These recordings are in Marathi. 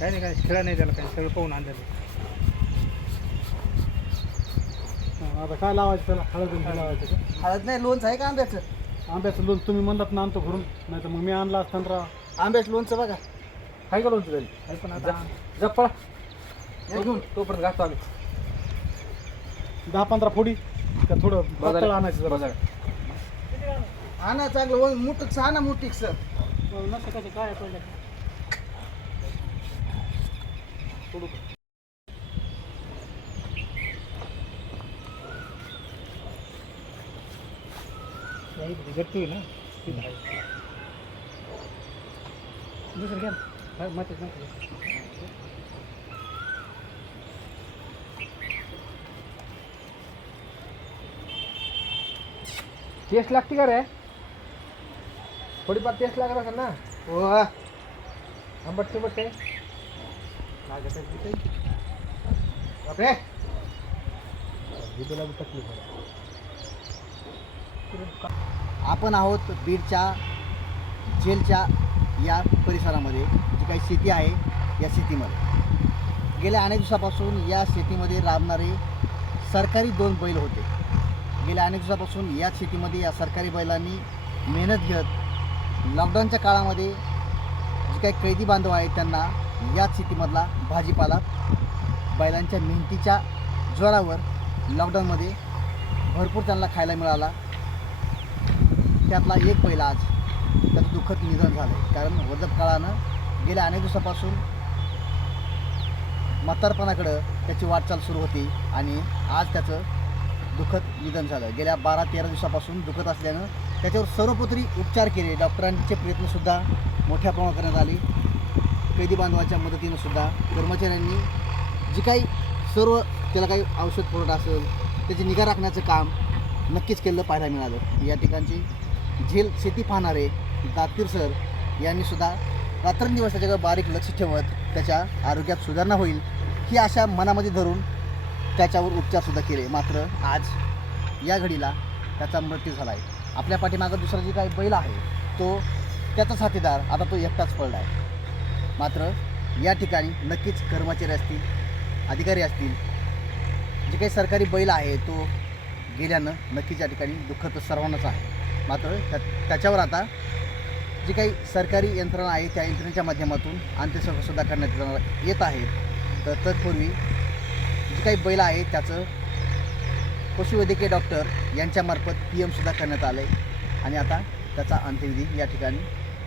काय नाही काय खेळा नाही त्याला काय सगळं पाहून आणलेलं आता काय लावायचं त्याला? हळद आणि हे लावायचं का? हळद नाही लोणचं आहे का आंब्याचं? आंब्याचं लोण तुम्ही म्हणतात ना आणतो घरून. नाही तर मग मी आणला असताना राव. आंब्याचं लोणचं बघा. काय का लोणचं जाईल काय पण आता जप पळा. हे घेऊन तोपर्यंत घालतो आम्ही. दहा पंधरा फोडी. का थोडं पातळ आणायचं जरा. बघा. आणा चांगलं वन मुठचं आणा मुठीचं ना दुसरं घ्या टेस्ट लागते का रे? थोडीफार टेस्ट लागत असेल ना? हो आंबट तुंबट आहे. बापरे. आपण आहोत बीडच्या जेलच्या या परिसरामध्ये जी काही शेती आहे या शेतीमध्ये. गेल्या अनेक दिवसापासून या शेतीमध्ये राबणारे सरकारी दोन बैल होते. गेल्या अनेक दिवसापासून या शेतीमध्ये या सरकारी बैलांनी मेहनत घेत लॉकडाऊनच्या काळामध्ये जे काही कैदी बांधव आहेत त्यांना याच शेतीमधला भाजीपाला बैलांच्या मेहनतीच्या जोरावर लॉकडाऊनमध्ये भरपूर त्यांना खायला मिळाला. त्यातला एक बैल आज त्याचं दुःखद निधन झालं कारण वजप काळानं गेल्या अनेक दिवसापासून म्हातारपणाकडं त्याची वाटचाल सुरू होती आणि आज त्याचं दुःखद निधन झालं. गेल्या बारा तेरा दिवसापासून दुखत असल्यानं त्याच्यावर सर्वपत्री उपचार केले. डॉक्टरांचे प्रयत्नसुद्धा मोठ्या प्रमाणात करण्यात आले. कैदी बांधवाच्या मदतीनं सुद्धा कर्मचाऱ्यांनी जी काही सर्व त्याला काही औषध पुरवठा असेल त्याची निगा राखण्याचं काम नक्कीच केलं पाहायला मिळालं. या ठिकाणची झेल शेती पाहणारे दातीर सर यांनी सुद्धा रात्रंदिवस त्याच्याकडे बारीक लक्ष ठेवत त्याच्या आरोग्यात सुधारणा होईल ही आशा मनामध्ये धरून त्याच्यावर उपचारसुद्धा केले. मात्र आज या घडीला त्याचा मृत्यू झाला आहे आपल्या पाठीमागं दुसरा जे काही बैल आहे तो त्याचा साथीदार आता तो एकटाच पडला आहे मात्र या ठिकाणी नक्कीच कर्मचारी असतील अधिकारी असतील जे काही सरकारी बैल आहे तो गेल्यानं नक्कीच या ठिकाणी दुःख तर सर्वांनाच आहे. मात्र त्या त्याच्यावर आता जी काही सरकारी यंत्रणा आहे त्या यंत्रणेच्या माध्यमातून अंत्यसंस्कारसुद्धा करण्यात येणार येत आहे तर तत्पूर्वी जी काही बैल आहे त्याचं पशुवैद्यकीय डॉक्टर यांच्यामार्फत पी एमसुद्धा करण्यात आलं आहे आणि आता त्याचा अंत्यविधी या ठिकाणी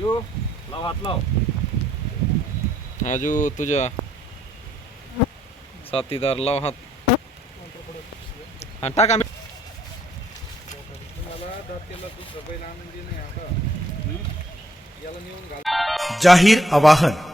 यो, लाव हात लाव. आजू तुझ्या साथीदार लाव हात. हा टाक. आम्ही जाहीर आवाहन.